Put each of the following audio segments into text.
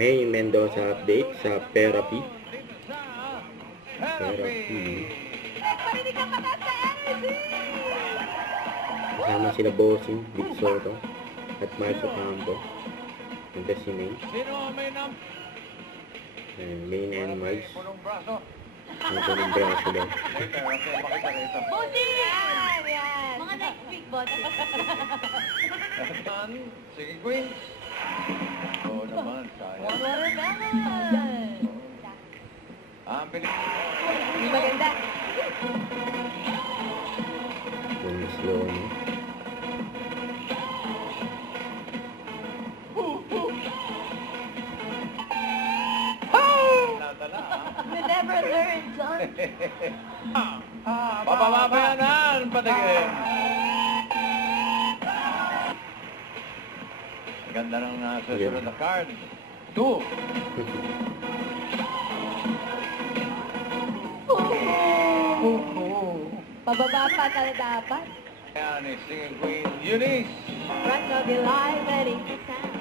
May Mendoza update sa Therapy. Kasama sila Bossing, Big Soto, at Marcio Campo. Ito si May. Main Animals. Ito ng braso daw. Bossing! Yan! Mga next week, bossing. Sige, Queen. Oo naman, sayang. Watermelon! Bilis. Hindi maganda. Yung slow, no? You never learn, John. Papababayanan, patigil. Ganda ng susunod na card. 2. Pababa pa talaga dapat. Ayan, singing Queen Eunice. Front of your life, letting it sound.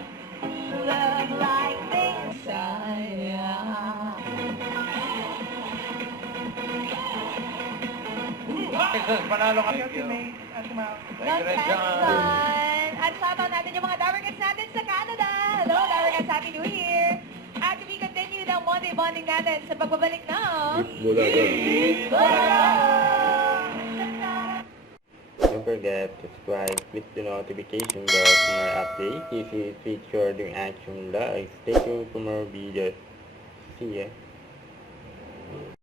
Love like this. Jesus, panalo ka. Thank you. Thank you, John. At shoutout natin yung mga Dabarkats natin sa Canada. Hello, Dabarkats, Happy New Year. At we continue ng Monday bonding natin sa pagbabalik ng... Don't forget to subscribe, click the notification bell for more updates. This is featured in Action Live. Stay tuned for more videos. See ya.